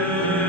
Amen.